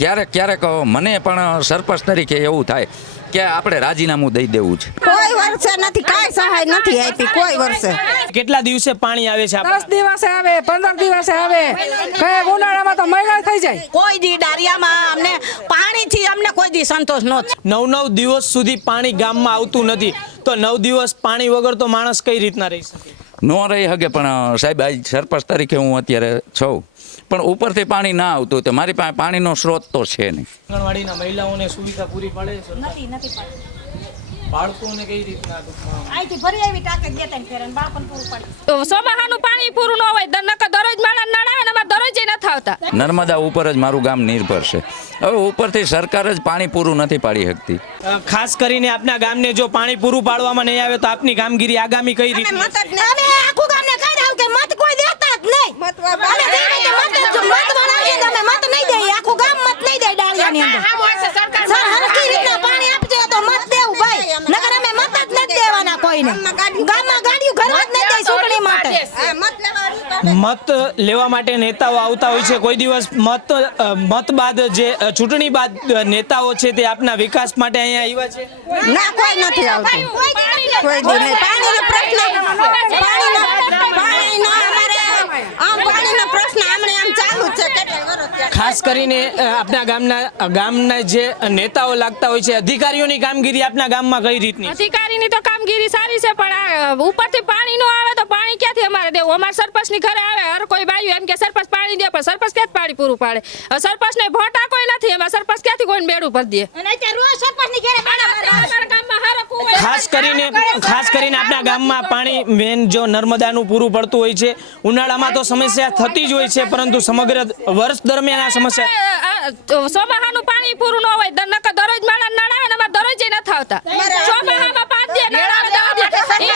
ક્યારેક ક્યારેક મને પણ સરપંચ તરીકે એવું થાય કે આપણે રાજીનામું દઈ દેવું છે. કોઈ વર્ષે નથી કાંઈ સહાય નથી આપી કોઈ વર્ષે. કેટલા દિવસે પાણી આવે છે દસ દિવસે આવે પંદર દિવસે આવે. કઈ ઉનાળામાં તો મહિના થઈ જાય. કોઈ દી ડારિયામાં અમને પાણીથી અમને કોઈ દી સંતોષ ન નવ નવ દિવસ સુધી પાણી ગામમાં આવતું નથી. તો નવ દિવસ પાણી વગર તો માણસ કઈ રીતના રહી શકે? ન રહી શકે પણ સાહેબ આજ સરપંચ તરીકે હું અત્યારે છું. પણ ઉપરથી પાણી ના આવતું તો મારી પાસે પાણીનો સ્ત્રોત તો છે નહીં. આંગણવાડીના મહિલાઓને સુવિધા પૂરી પાડે છે નથી નથી બાળકોને કઈ રીતના ટૂંકમાં અહીંથી ભરી આવી ટાંકે બે ત્રણ ફેર બાપન પૂરું પાડી સોમાહાનું પાણી પૂરું ન હોય દર નકર દરરોજ માણસ નડાવે ને અમારે દરરોજ નથી આવતા નર્મદા ઉપર જ મારું ગામ નિર્ભર છે હવે ઉપરથી સરકાર જ પાણી પૂરું નથી પાડી શકતી ખાસ કરીને આપના ગામને જો પાણી પૂરું પાડવામાં નહીં આવે તો આપની કામગીરી આગામી કઈ રીતે મત જ અમે આખું ગામને કહી દઉં કે મત કોઈ દેતા જ નહીં મત મત મત નહીં દઈએ આખું ગામ મત નહીં દે ડાળિયાની અંદર સર દેવાના ગામમાં ગાડીઓ ઘરમાં જ નહીં ચૂંટણી માટે. મત લેવા માટે. નેતાઓ આવતા હોય છે. કોઈ દિવસ મત મત બાદ જે ચૂંટણી બાદ નેતાઓ છે તે આપના વિકાસ માટે અહીંયા આવ્યા છે? ના કોઈ નથી આવતું. કોઈ દી નહીં. પાણીનો પ્રશ્ન પાણીનો પાણીનો આમ પાણીનો પ્રશ્ન આમણે આમ ચાલુ જ છે ખાસ કરીને આપના ગામના ગામના જે નેતાઓ લાગતા હોય છે અધિકારીઓની કામગીરી આપના ગામમાં કઈ રીતની અધિકારીની તો કામગીરી સારી છે પણ આ ઉપરથી પાણી નો આવે તો પાણી ક્યાંથી અમારે દેવું? અમારે સરપંચની ઘરે આવે હર કોઈ બાયું એમ કે સરપંચ પાણી દે પણ સરપંચ ક્યાંથી પાણી પૂરું પાડે? સરપંચ ને ભોટા કોઈ નથી એમાં સરપંચ ક્યાંથી કોઈને મેળું ભરી દે? અને અત્યારે રોજ સરપંચની ઘરે પાણી ભરે. અમારા ગામમાં હારો કૂવો ખાસ કરીને ખાસ કરીને આપણા ગામમાં પાણી મેન જો નર્મદાનું પૂરું પડતું હોય છે ઉનાળામાં તો સમસ્યા થતી જ હોય છે પરંતુ સમગ્ર વર્ષ દરમિયાન આ સમસ્યા સોમાહાનું પાણી પૂરું ન હોય નકર દરરોજ માણસ નાણા અને અમારે દરરોજ ન થાવતા ચોમાહામાં પાંચ દે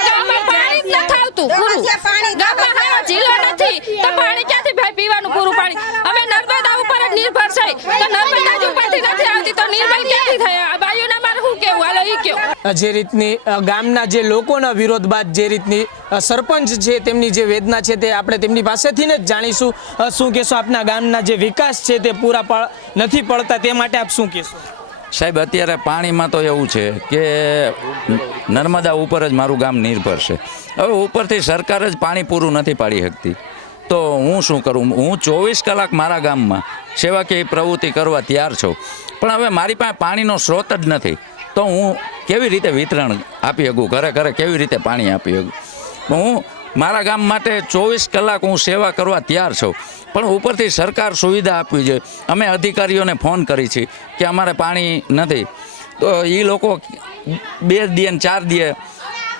ગામમાં પાણી જ નથી આવતું પૂરું. પાણી ગામમાં જિલ્લો નથી. તો પાણી ક્યાંથી ભાઈ પીવાનું પૂરું પાણી? અમે નર્મદા ઉપર જ નિર્ભર છે. તો નર્મદા જ ઉપરથી નથી આવતી તો નિર્ભર ક્યાંથી થાય આ બાયુને મારે શું કેવું હાલો ઈ કેવું જે રીતની ગામના જે લોકોના વિરોધ બાદ જે રીતની સરપંચ છે તેમની જે વેદના છે તે આપણે તેમની પાસેથી જ જાણીશું. શું કહેશો આપના ગામના જે વિકાસ છે તે પૂરા નથી પડતા તે માટે આપ શું કહેશો? સાહેબ, અત્યારે પાણીમાં તો એવું છે કે નર્મદા ઉપર જ મારું ગામ નિર્ભર છે. હવે ઉપરથી સરકાર જ પાણી પૂરું નથી પાડી શકતી. તો હું શું કરું? હું ચોવીસ કલાક મારા ગામમાં સેવાકીય પ્રવૃત્તિ કરવા તૈયાર છું. પણ હવે મારી પાસે પાણીનો સ્ત્રોત જ નથી. તો હું કેવી રીતે વિતરણ આપી શકું? ઘરે ઘરે કેવી રીતે પાણી આપી શકું? હું મારા ગામ માટે ચોવીસ કલાક હું સેવા કરવા તૈયાર છું. પણ ઉપરથી સરકાર સુવિધા આપવી જોઈએ. અમે અધિકારીઓને ફોન કરી છે કે અમારે પાણી નથી. તો એ લોકો બે દીએ ચાર દીએ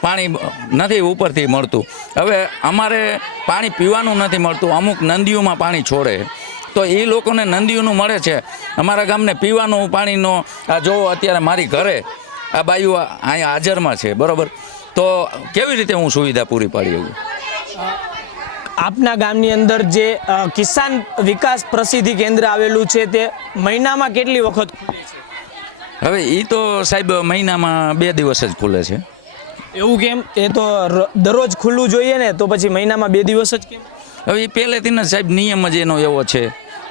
પાણી નથી ઉપરથી મળતું. હવે અમારે પાણી પીવાનું નથી મળતું. અમુક નદીઓમાં પાણી છોડે. તો એ લોકોને નંદીઓનું મળે છે. અમારા ગામને પીવાનું પાણીનો આ જો અત્યારે મારી ઘરે આ બાયુ અહીંયા હાજરમાં છે બરાબર? તો કેવી રીતે હું સુવિધા પૂરી પાડી શકું આપના ગામની અંદર જે કિસાન વિકાસ પ્રસિદ્ધિ કેન્દ્ર આવેલું છે તે મહિનામાં કેટલી વખત ખુલે છે? હવે એ તો સાહેબ મહિનામાં બે દિવસ જ ખુલે છે. એવું કેમ? એ તો દરરોજ ખુલ્લું જોઈએ ને તો પછી મહિનામાં બે દિવસ જ કેમ? હવે એ પહેલેથી ને સાહેબ નિયમ જ એનો એવો છે.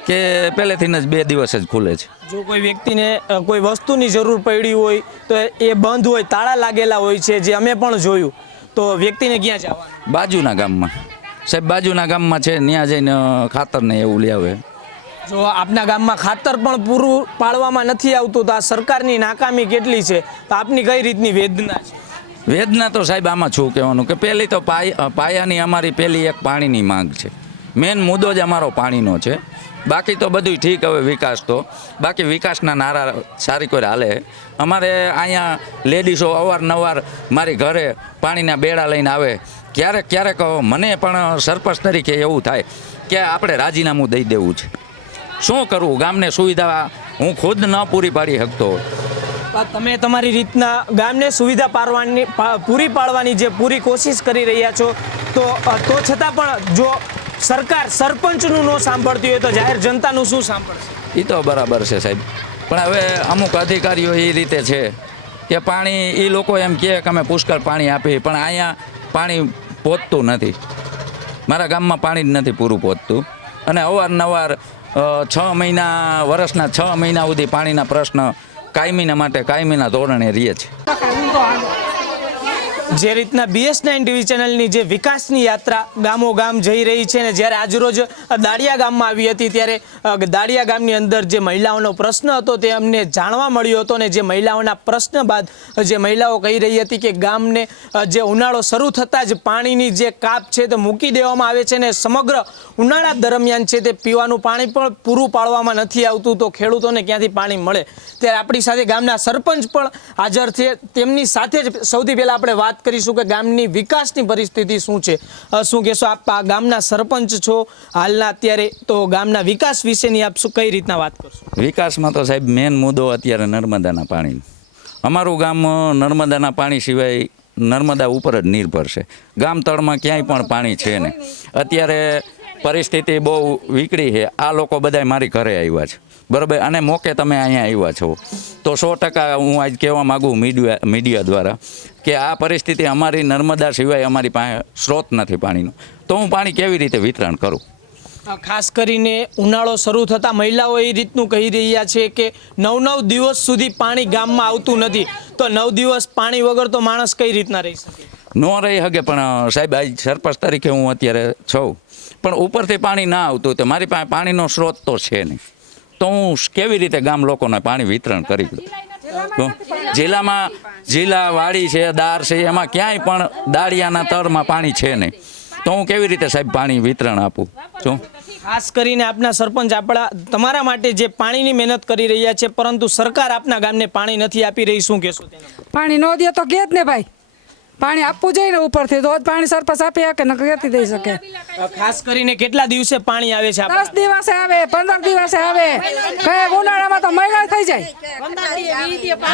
કે પહેલેથી જ બે દિવસ જ ખુલે છે. જો કોઈ વ્યક્તિને કોઈ વસ્તુની જરૂર પડી હોય તો એ બંધ હોય તાળા લાગેલા હોય છે જે અમે પણ જોયું તો વ્યક્તિને ક્યાં જવાનું? બાજુના ગામમાં. સાહેબ બાજુના ગામમાં છે ત્યાં જઈને ખાતર ને એવું લઈ આવે. જો આપના ગામમાં ખાતર પણ પૂરું પાડવામાં નથી આવતું તો આ સરકારની નાકામી કેટલી છે? તો આપની કઈ રીતની વેદના છે? વેદના તો સાહેબ આમાં શું કહેવાનું કે પહેલી તો પાય પાયાની અમારી પહેલી એક પાણીની માંગ છે. મેન મુદ્દો જ અમારો પાણીનો છે. બાકી તો બધું ઠીક હવે વિકાસ તો. બાકી વિકાસના નારા સારી કોઈ હાલે. અમારે અહીંયા લેડીઝો અવારનવાર મારી ઘરે પાણીના બેડા લઈને આવે. ક્યારેક ક્યારેક મને પણ સરપંચ તરીકે એવું થાય કે આપણે રાજીનામું દઈ દેવું છે. શું કરવું ગામને સુવિધા હું ખુદ ન પૂરી પાડી શકતો. તમે તમારી રીતના ગામને સુવિધા પાડવાની પૂરી પાડવાની જે પૂરી કોશિશ કરી રહ્યા છો, તો તો છતાં પણ જો સરકાર સરપંચનું ન સાંભળતી હોય તો જાહેર જનતાનું શું સાંભળશે? એ તો બરાબર છે સાહેબ. પણ હવે અમુક અધિકારીઓ એ રીતે છે કે પાણી એ લોકો એમ કહે કે અમે પુષ્કળ પાણી આપીએ પણ અહીંયા પાણી પહોંચતું નથી. મારા ગામમાં પાણી જ નથી પૂરું પહોંચતું અને અવારનવાર છ મહિના વર્ષના છ મહિના સુધી પાણીના પ્રશ્ન કાયમીના માટે કાયમીના ધોરણે રહે છે. જે રીતના બીએસ નાઇન ટીવી ચેનલની જે વિકાસની યાત્રા ગામો ગામ જઈ રહી છે ને જ્યારે આજરોજ દાડિયા ગામમાં આવી હતી ત્યારે દાળિયા ગામની અંદર જે મહિલાઓનો પ્રશ્ન હતો તે અમને જાણવા મળ્યો હતો ને જે મહિલાઓના પ્રશ્ન બાદ જે મહિલાઓ કહી રહી હતી કે ગામને જે ઉનાળો શરૂ થતાં જ પાણીની જે કાપ છે તે મૂકી દેવામાં આવે છે ને સમગ્ર ઉનાળા દરમિયાન છે તે પીવાનું પાણી પણ પૂરું પાડવામાં નથી આવતું તો ખેડૂતોને ક્યાંથી પાણી મળે? ત્યારે આપણી સાથે ગામના સરપંચ પણ હાજર છે. તેમની સાથે જ સૌથી પહેલાં આપણે વાત કરીશું કે ગામની વિકાસની પરિસ્થિતિ શું છે. શું કહેશો આપ? ગામના સરપંચ છો. હાલના અત્યારે તો ગામના વિકાસ વિશેની આપ શું કઈ રીતના વાત કરશો? વિકાસમાં તો સાહેબ મેન મુદ્દો અત્યારે નર્મદાના પાણીનો. અમારું ગામ નર્મદાના પાણી સિવાય નર્મદા ઉપર જ નિર્ભર છે. ગામ તળમાં ક્યાંય પણ પાણી છે નહીં. અત્યારે પરિસ્થિતિ બહુ વિકળી છે. આ લોકો બધાય મારી ઘરે આવ્યા છે. બરાબર? અને મોકે તમે અહીંયા આવ્યા છો. તો સો ટકા હું આજ કહેવા માગું મીડિયા મીડિયા દ્વારા કે આ પરિસ્થિતિ અમારી નર્મદા સિવાય અમારી પાસે સ્ત્રોત નથી પાણીનો. તો હું પાણી કેવી રીતે વિતરણ કરું? ખાસ કરીને ઉનાળો શરૂ થતાં મહિલાઓ એ રીતનું કહી રહ્યા છે કે નવ નવ દિવસ સુધી પાણી ગામમાં આવતું નથી. તો નવ દિવસ પાણી વગર તો માણસ કઈ રીતના રહી શકે? ન રહી શકે પણ સાહેબ આજ સરપંચ તરીકે હું અત્યારે છું. પણ ઉપરથી પાણી ના આવતું તો મારી પાસે પાણીનો સ્ત્રોત તો છે નહીં. તો હું કેવી રીતે ગામ લોકોને પાણી વિતરણ કરી દઉં જિલ્લામાં જિલ્લા વાડી છે દાર છે એમાં ક્યાંય પણ દાળિયાના તળમાં પાણી છે નહીં. તો હું કેવી રીતે સાહેબ પાણી વિતરણ આપું? છું ખાસ કરીને આપના સરપંચ આપણા તમારા માટે જે પાણીની મહેનત કરી રહ્યા છે પરંતુ સરકાર આપના ગામને પાણી નથી આપી રહી શું કહેશો પાણી ન દે તો કે જ ને ભાઈ. પાણી આપવું જોઈએ ને ઉપરથી તો જ પાણી સરપંચ આપી શકે ને ક્યાંથી દઈ શકે. ખાસ કરીને કેટલા દિવસે પાણી આવે છે દસ દિવસે આવે પંદર દિવસે આવે. કઈ ઉનાળામાં તો મહિલા થઈ જાય.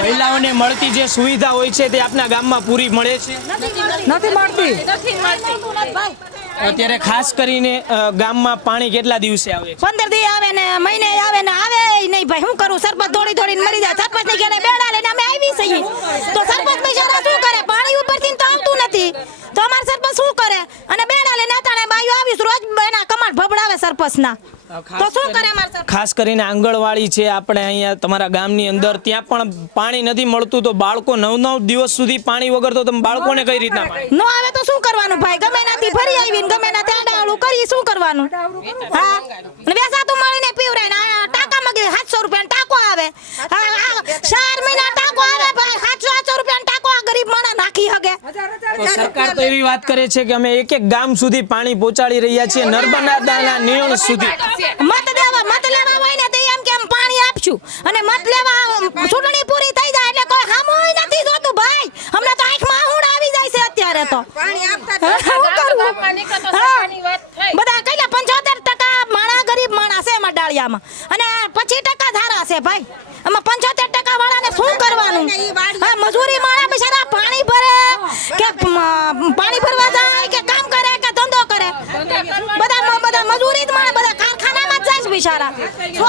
મહિલાઓને મળતી જે સુવિધા હોય છે તે આપના ગામમાં પૂરી મળે છે? નથી મળતી. અત્યારે ખાસ કરીને ગામમાં પાણી કેટલા દિવસે આવે પંદર દી આવે ને મહિને આવે ને આવે નહીં ભાઈ શું કરું સરપંચ દોડી દોડીને મરી જાય સરપંચની ઘરે બેડા લઈને અમે આવી છીએ તો સરપંચ બિચારા શું કરે પાણી ઉપરથી તો આવતું નથી તો અમાર સરપંચ શું કરે અને બેડા લઈને આતાણે બાયું આવીશ રોજ એના કમાડ ભભડાવે તો શું કરે ખાસ કરીને આંગણવાડી છે આપણે અહીંયા તમારા ગામની અંદર ત્યાં પણ પાણી નથી મળતું તો બાળકો નવ નવ દિવસ સુધી પાણી વગર તો તમે બાળકોને કઈ રીતના પાણી? નો આવે તો શું કરવાનું ભાઈ? ગમે નાથી ફરી આવીને ગમે ના આડાવડું કરી શું કરવાનું? હા. વેસા તો મળીને પીવરાય ટાકા મગી સાતસો રૂપિયા ટાકો આવે. ચાર મહિના તો સરકાર તો એવી વાત કરે છે કે અમે એક એક ગામ સુધી પાણી પહોંચાડી રહ્યા છીએ નર્મદાના નિયણ સુધી. મત દેવા મત લેવા હોય ને તો એમ કે પાણી આપશું. અને મત લેવા ચૂંટણી પૂરી થઈ જાય એટલે કોઈ હામોય નથી જોતું ભાઈ. હમણાં તો આંખમાં આહુડ આવી જાય છે અત્યારે તો. શું કરવું? હા. બધા કઈલા પંચોતેર ટકા માણા ગરીબ માણા છે એમાં ડાળિયામાં. અને પચીસ ટકા ધારા છે ભાઈ એમાં પંચોતેર ટકા વાળાને શું કરવાનું હા મજૂરી માણા બિચારા પાણી ભરે કે મ, પાણી ભરવા જાય કે કામ કરે કે ધંધો કરે બધા બધા મજૂરી જ માણે બધા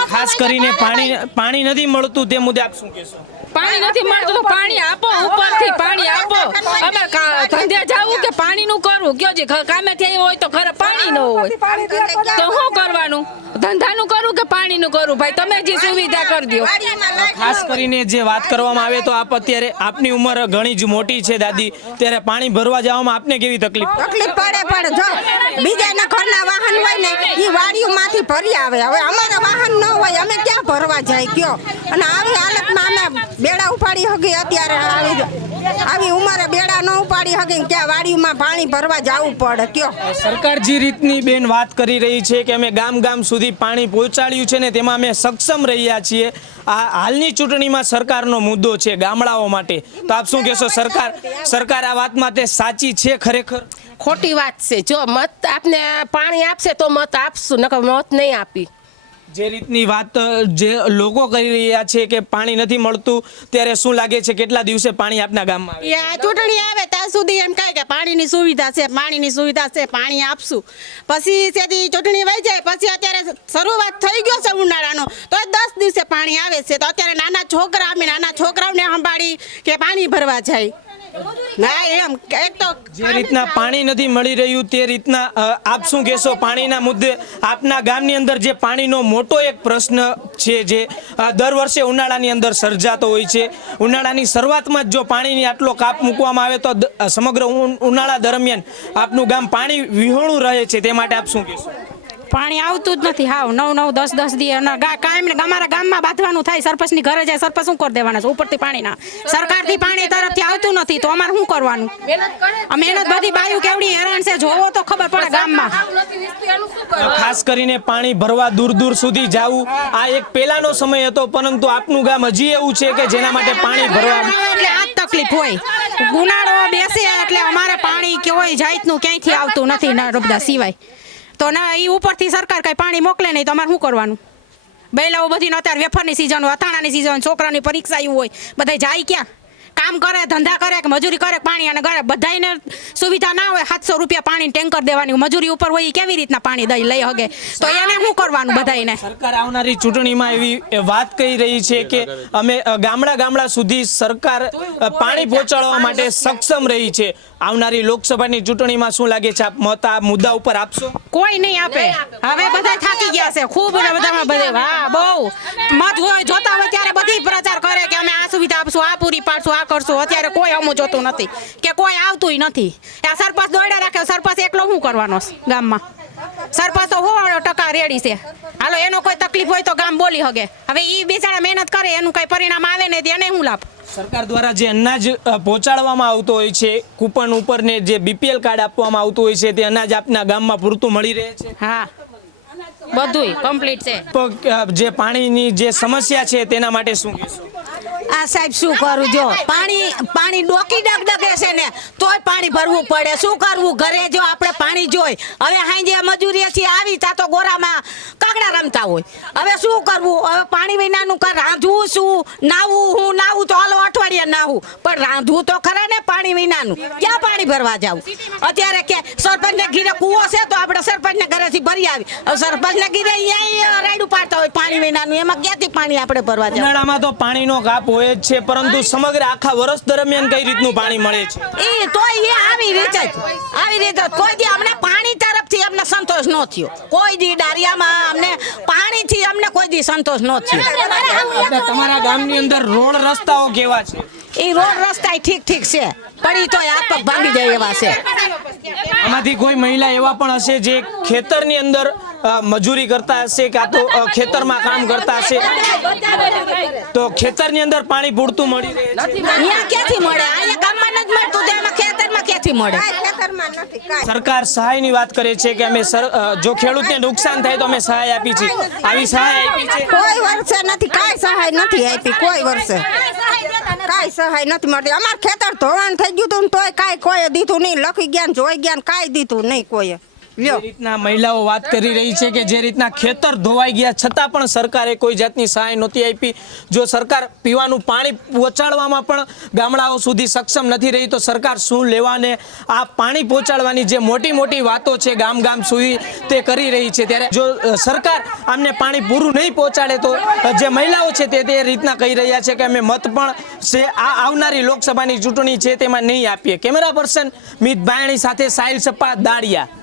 ખાસ કરીને પાણી પાણી નથી મળતું તે મુદ્દે આપ શું કહેશો? પાણી નથી મળતું તો પાણી આપો ઉપરથી પાણી આપો અમે કા- ધંધે જાવું કે પાણીનું કરવું કયો જે કામે થઈ હોય તો ખરા પાણી ન હોય. તો શું કરવાનું? ધંધાનું કરવું કે પાણીનું કરવું ભાઈ તમે જે સુવિધા કરી દો. ખાસ કરીને જે વાત કરવામાં આવે તો આપ અત્યારે આપની ઉંમર ઘણી જ મોટી છે દાદી. ત્યારે પાણી ભરવા જવામાં આપને કેવી તકલીફ? તકલીફ પડે પણ જો બીજાના ઘરના વાહન હોય ને એ વાડીઓમાંથી ભરી આવે. હવે અમારા વાહન ન હોય અમે ક્યાં ભરવા જાય કયો? અને આવી હાલતમાં અમે ઉપાડી હકી અત્યારે આવી આવી ઉમારે બેડા ન ઉપાડી હકી ક્યાં વાડીમાં પાણી ભરવા જવું પડે કયો? સરકાર જે રીતની બેન વાત કરી રહી છે કે અમે ગામ ગામ સુધી પાણી પહોંચાડ્યું છે ને તેમાં અમે સક્ષમ રહ્યા છીએ આ હાલની ચૂંટણીમાં સરકારનો મુદ્દો છે ગામડાઓ માટે. તો આપ શું કહેશો સરકાર સરકાર આ વાતમાં તે સાચી છે ખરેખર? ખોટી વાત છે. જો મત આપને પાણી આપશે તો મત આપશું નકર મત નહીં આપી. જે રીતની વાત જે લોકો કરી રહ્યા છે કે પાણી નથી મળતું, ત્યારે શું લાગે છે કેટલા દિવસે પાણી આપના ગામમાં ચૂંટણી આવે ત્યાં સુધી એમ કહે કે પાણીની સુવિધા છે, પાણીની સુવિધા છે, પાણી આપશું. પછી ત્યાંથી ચૂંટણી વહી જાય, પછી અત્યારે શરૂઆત થઈ ગયો છે ઉનાળાનો તો દસ દિવસે પાણી આવે છે. તો અત્યારે નાના છોકરા, અમે નાના છોકરાઓને સંભાળી કે પાણી ભરવા જાય. પાણી નથી મળી રહ્યું તે રીતના આપ શું કહેશો? પાણીના મુદ્દે આપના ગામની અંદર જે પાણીનો મોટો એક પ્રશ્ન છે જે દર વર્ષે ઉનાળાની અંદર સર્જાતો હોય છે. ઉનાળાની શરૂઆતમાં જ જો પાણીની આટલો કાપ મૂકવામાં આવે તો સમગ્ર ઉનાળા દરમિયાન આપનું ગામ પાણી વિહોણું રહે છે. તે માટે આપ શું કહેશો? પાણી આવતું જ નથી. હાવ નવ નવ દસ દસ દી અને કાયમ ને અમારા ગામમાં બાંધવાનું થાય. સરપંચની ઘરે જાય સરપંચ શું કરી દેવાના છે? ઉપરથી પાણીના સરકારથી પાણી તરફથી આવતું નથી તો અમારે શું કરવાનું? મહેનત બધી બાયું કેવડી હેરાન છે? જોવો તો ખબર પડે ગામમાં. ખાસ કરીને પાણી ભરવા દૂર દૂર સુધી જવું. આ એક પહેલાનો સમય હતો પરંતુ આપનું ગામ હજી એવું છે કે જેના માટે પાણી ભરવા એટલે આ તકલીફ હોય. ઉનાળો બેસે એટલે અમારે પાણી કે હોય જાતનું ક્યાંયથી આવતું નથી નર્મદા સિવાય. તો ના એ ઉપરથી સરકાર કઈ પાણી મોકલે નહીં, તો અમારે શું કરવાનું? બૈલાઓ બધી અત્યારે વેફરની સિઝન અથાણાની સિઝન છોકરાની પરીક્ષા એવું હોય બધા જાય ક્યાં? કામ કરે ધંધા કરે કે મજૂરી કરે પાણી અને ઘરે બધાને સુવિધા ના હોય સાતસો રૂપિયા પાણી ટેન્કર દેવાની. મજૂરી ઉપર હોય કેવી રીતના પાણી દઈ લઈ હગે? તો એને શું કરવાનું બધાને સરકાર આવનારી ચૂંટણીમાં એવી વાત કહી રહી છે કે અમે ગામડા ગામડા સુધી સરકાર પાણી પહોંચાડવા માટે સક્ષમ રહી છે. આવનારી લોકસભાની ચૂંટણીમાં શું લાગે છે? આપ મત આ મુદ્દા ઉપર આપશો? કોઈ નહીં આપે. હવે બધા થાકી ગયા છે. ખૂબ બધામાં બધે. હા બહુ. મત હોય જોતા હોય ત્યારે બધી પ્રચાર કરે કે અમે આ સુવિધા આપશું આ પૂરી પાડશું આ કરશું અત્યારે કોઈ અમું જોતું નથી. કે કોઈ આવતુંય નથી. આ સરપંચ દોડ્યા રાખે સરપંચ એકલો શું કરવાનો ગામમાં? સરપંચ તો હોવાળો ટકા રેડી છે. હાલો એનો કોઈ તકલીફ હોય તો ગામ બોલી હગે. હવે એ બિચારા મહેનત કરે એનું કઈ પરિણામ આવે ને એને શું લાભ? સરકાર દ્વારા જે અનાજ પહોંચાડવામાં આવતો હોય છે કૂપન ઉપર ને જે બીપીએલ કાર્ડ આપવામાં આવતું હોય છે તે અનાજ આપના ગામમાં પૂરતું મળી રહે છે? હા. બધુંય કમ્પ્લીટ છે. જે પાણીની જે સમસ્યા છે તેના માટે શું કહેશો? આ સાહેબ શું કરું જો? પાણી પાણી ડોકી ડગડગે છે ને, તોય પાણી ભરવું પડે. શું કરવું? ઘરે જો આપણે પાણી જોઈ. હવે હાંજે છીએ, આવી તા તો ગોરામાં કાગડા રમતા હોય. હવે શું કરવું? હવે પાણી વિનાનું કર, રાંધવું શું? નાવું હું? નાવું તો હાલો અઠવાડિયા નાવું પણ રાંધવું તો ખરા ને પાણી વિનાનું. ક્યાં પાણી ભરવા જાવું? અત્યારે કે સરપંચને ઘીરે કૂવો છે તો આપણે સરપંચને ઘરેથી ભરી આવી. સરપંચને ઘીરે અહીંયા રાયડું પાડતા હોય પાણી વિનાનું. એમાં ક્યાંથી પાણી આપણે ભરવા જાવ? ઉનાળામાં તો પાણીનો કાપ હોય જ છે પરંતુ સમગ્ર આખા વર્ષ દરમિયાન કઈ રીતનું પાણી મળે છે? એ તો એ આવી રીતે જ આવી રીતે. કોઈ દી અમને પાણી તરફથી અમને સંતોષ ન થયો. કોઈ દી ડારિયામાં અમને પાણીથી અમને કોઈ દી સંતોષ ન થયો. તમારા ગામની અંદર રોડ રસ્તાઓ કેવા છે? એ રોડ રસ્તા ઠીક ઠીક છે પણ એ તો પગ ભાંગી જાય એવા છે. આમાંથી કોઈ મહિલા એવા પણ હશે જે ખેતરની અંદર મજૂરી કરતા હશે કાં તો ખેતરમાં કામ કરતા હશે? તો ખેતરની અંદર પાણી પૂરતું મળી રહે ક્યાંથી મળે? અહીંયા ગામમાં નથી મળતું તો ખેતરમાં ક્યાંથી મળે? ખેતરમાં નથી કાંઈ. સરકાર સહાયની વાત કરે છે કે અમે જો ખેડૂતને નુકસાન થાય તો અમે સહાય આપી છે. આવી સહાય આપી છે? કોઈ વર્ષે નથી કાંઈ સહાય નથી આપી કોઈ વર્ષે. કાંઈ સહાય નથી મળતી. અમાર ખેતર ધોવાણ થઈ ગયું હતું તોય કાંઈ કોઈ દીધું નહીં. લખી ગયા જોઈ ગયા ને કાંઈ દીધું નહીં કોઈએ. જે રીતના મહિલાઓ વાત કરી રહી છે કે જે રીતના ખેતર ધોવાઈ ગયા છતાં પણ સરકારે કોઈ જાતની સહાય નહોતી આપી. જો સરકાર પીવાનું પાણી પહોંચાડવામાં પણ ગામડાઓ સુધી સક્ષમ નથી રહી તો સરકાર શું લેવાને? આ પાણી પહોંચાડવાની જે મોટી મોટી વાતો છે ગામ ગામ સુધી તે કરી રહી છે. ત્યારે જો સરકાર આમને પાણી પૂરું નહીં પહોંચાડે તો જે મહિલાઓ છે તે તે રીતના કહી રહ્યા છે કે અમે મત પણ છે આ આવનારી લોકસભાની ચૂંટણી છે તેમાં નહીં આપીએ. કેમેરા પર્સન મિત બાયણી સાથે સાહિલ સપ્પા દાડિયા.